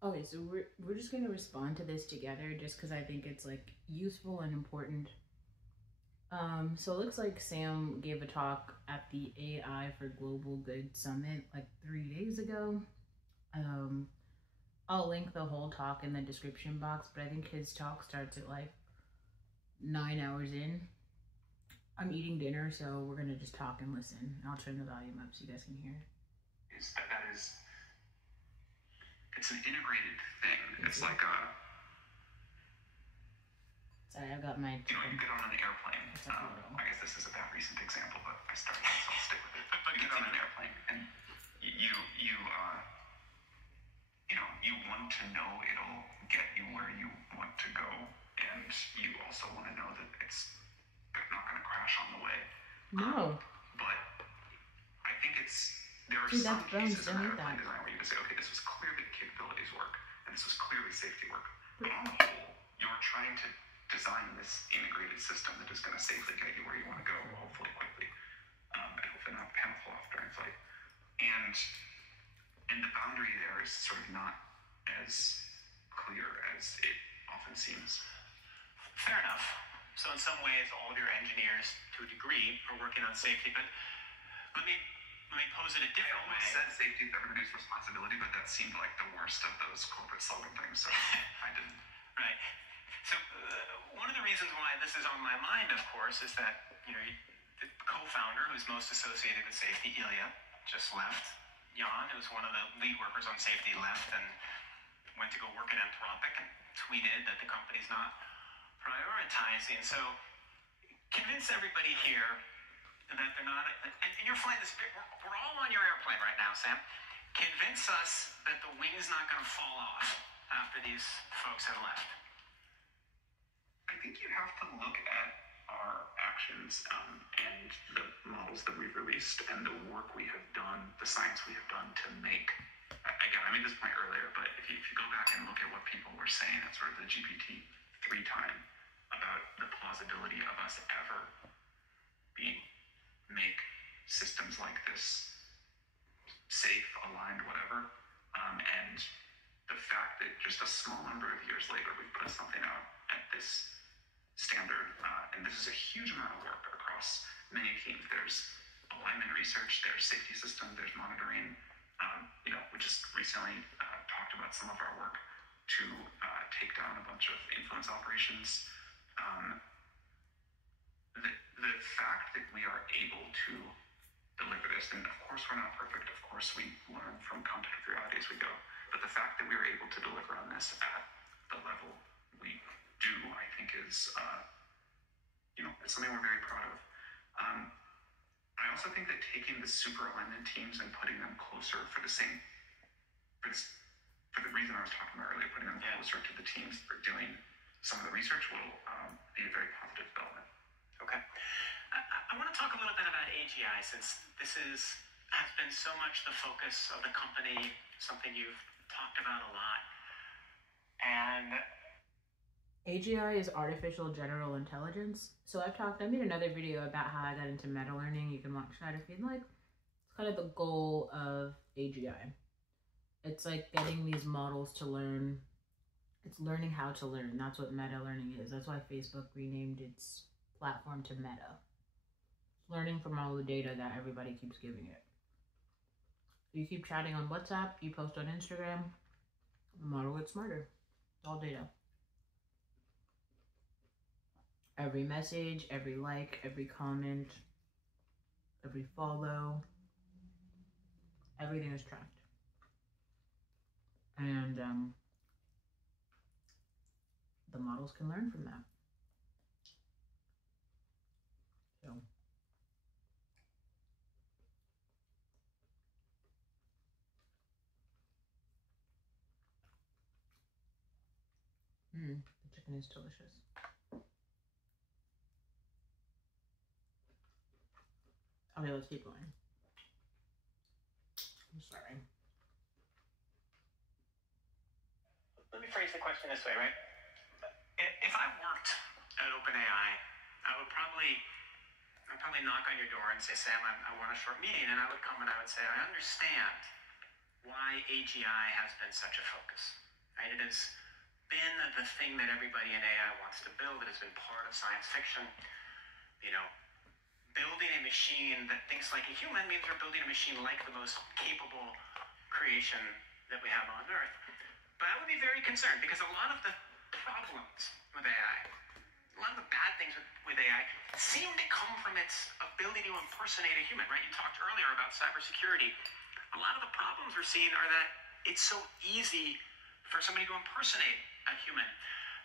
Okay, so we're just gonna respond to this together, just because I think it's like useful and important. So it looks like Sam gave a talk at the AI for Global Good Summit like 3 days ago. I'll link the whole talk in the description box, but I think his talk starts at like 9 hours in. I'm eating dinner, so we're gonna just talk and listen. I'll turn the volume up so you guys can hear. It's an integrated thing. It's like a... Sorry, I've got my... You get on an airplane. I guess this is a bad recent example, but I started this, so I'll stick with it. But you get on an airplane, and you want to know it'll get you where you want to go, and you also want to know that it's not going to crash on the way. No. But I think there are some cases in airplane design where you can say, okay, this was clearly capabilities work, and this was clearly safety work. But on the whole, you're trying to design this integrated system that is going to safely get you where you want to go, hopefully quickly, and hopefully not fall off during flight. And the boundary there is sort of not as clear as it often seems. Fair enough. So in some ways, all of your engineers, to a degree, are working on safety. But let me pose it a different way. I said safety is everybody's responsibility, but that seemed like the worst of those corporate slogan things, so I didn't. Right. So one of the reasons why this is on my mind, of course, is that the co-founder who's most associated with safety, Ilya, just left. Jan, who's one of the lead workers on safety, left and went to go work at Anthropic and tweeted that the company's not prioritizing. So convince everybody here that they're not, and you're flying this big, we're all on your airplane right now, Sam. Convince us that the wing's not going to fall off after these folks have left. I think you have to look at our actions and the models that we've released and the work we have done, the science we have done to make. Again, I made this point earlier, but if you go back and look at what people were saying at sort of the GPT-3 time about the plausibility of us ever make systems like this safe, aligned, whatever, and the fact that just a small number of years later we've put something out at this standard, and this is a huge amount of work across many teams. There's alignment research, there's safety systems, there's monitoring. We just recently talked about some of our work to take down a bunch of influence operations. The fact that we are able to deliver this, and of course we're not perfect, of course we learn from contact with reality as we go, but the fact that we are able to deliver on this at the level we do, I think is, it's something we're very proud of. I also think that taking the super alignment teams and putting them closer for the reason I was talking about earlier, putting them closer to the teams that are doing some of the research will be a very positive development. Okay. I want to talk a little bit about AGI, since this has been so much the focus of the company, something you've talked about a lot. And AGI is artificial general intelligence. So I made another video about how I got into meta learning. You can watch that if you'd like. It's kind of the goal of AGI. It's like getting these models to learn. It's learning how to learn. That's what meta learning is. That's why Facebook renamed its platform to Meta. It's learning from all the data that everybody keeps giving it. You keep chatting on WhatsApp, you post on Instagram, the model gets smarter. It's all data. Every message, every like, every comment, every follow, everything is tracked. And the models can learn from that. So the chicken is delicious. Okay, let's keep going. I'm sorry. Let me phrase the question this way, right? If I worked at OpenAI, I'd probably knock on your door and say, Sam, I want a short meeting, and I would come and I would say, I understand why AGI has been such a focus. right? It has been the thing that everybody in AI wants to build. It has been part of science fiction. You know, building a machine that thinks like a human means we're building a machine like the most capable creation that we have on Earth. But I would be very concerned because a lot of the problems with AI, a lot of the bad things with AI seem to come from its ability to impersonate a human, right? You talked earlier about cybersecurity. A lot of the problems we're seeing are that it's so easy for somebody to impersonate a human.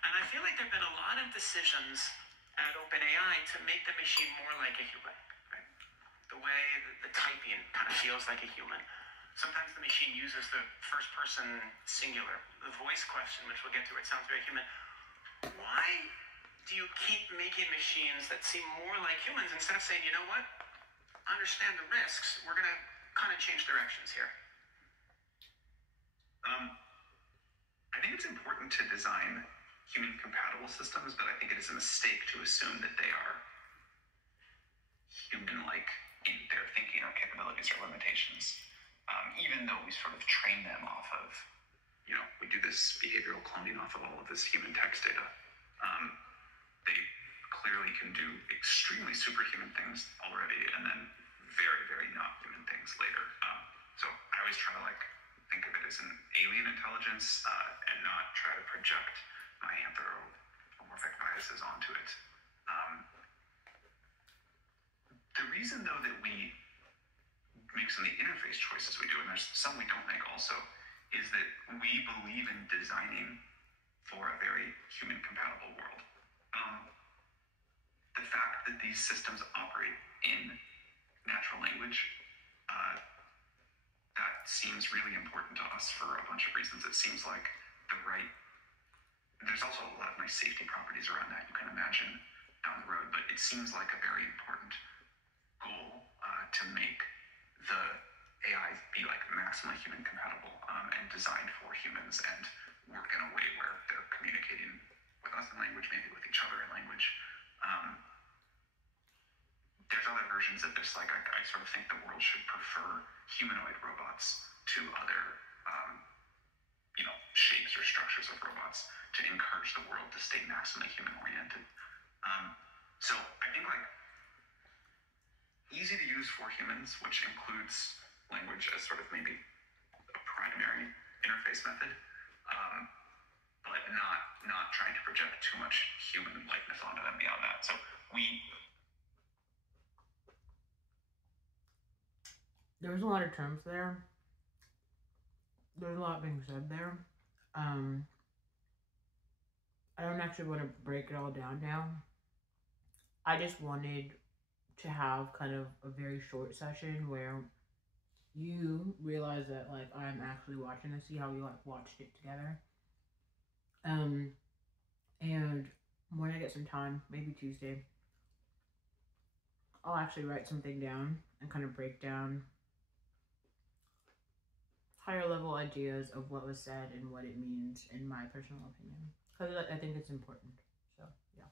And I feel like there have been a lot of decisions at OpenAI to make the machine more like a human, right? The way the typing kind of feels like a human. Sometimes the machine uses the first person singular. The voice question, which we'll get to, it sounds very human. Why do you keep making machines that seem more like humans instead of saying, you know what, understand the risks, we're going to kind of change directions here? I think it's important to design human-compatible systems, but I think it is a mistake to assume that they are human-like in their thinking or capabilities or limitations, even though we sort of train them off of, you know, we do this behavioral cloning off of all of this human text data. They clearly can do extremely superhuman things already, and then very, very not human things later. So I always try to think of it as an alien intelligence and not try to project my anthropomorphic biases onto it. The reason, though, that we make some of the interface choices we do, and there's some we don't make also, is that we believe in designing for a very human-compatible world. The fact that these systems operate in natural language, that seems really important to us for a bunch of reasons. It seems like there's also a lot of nice safety properties around that you can imagine down the road, but it seems like a very important goal to make the AIs be maximally human compatible and designed for humans and work in a way where they're communicating with us in language, maybe with each other in language. There's other versions of this, I sort of think the world should prefer humanoid robots to other shapes or structures of robots to encourage the world to stay maximally human oriented. So I think easy to use for humans, which includes language as sort of maybe a primary interface method, but not trying to project too much human likeness onto them beyond that. So there's a lot of terms there. There's a lot being said there. I don't actually want to break it all down now. I just wanted to have kind of a very short session where you realize that I'm actually watching this, see how we watched it together. And when I get some time, maybe Tuesday, I'll actually write something down and kind of break down higher level ideas of what was said and what it means in my personal opinion, because I think it's important. So yeah.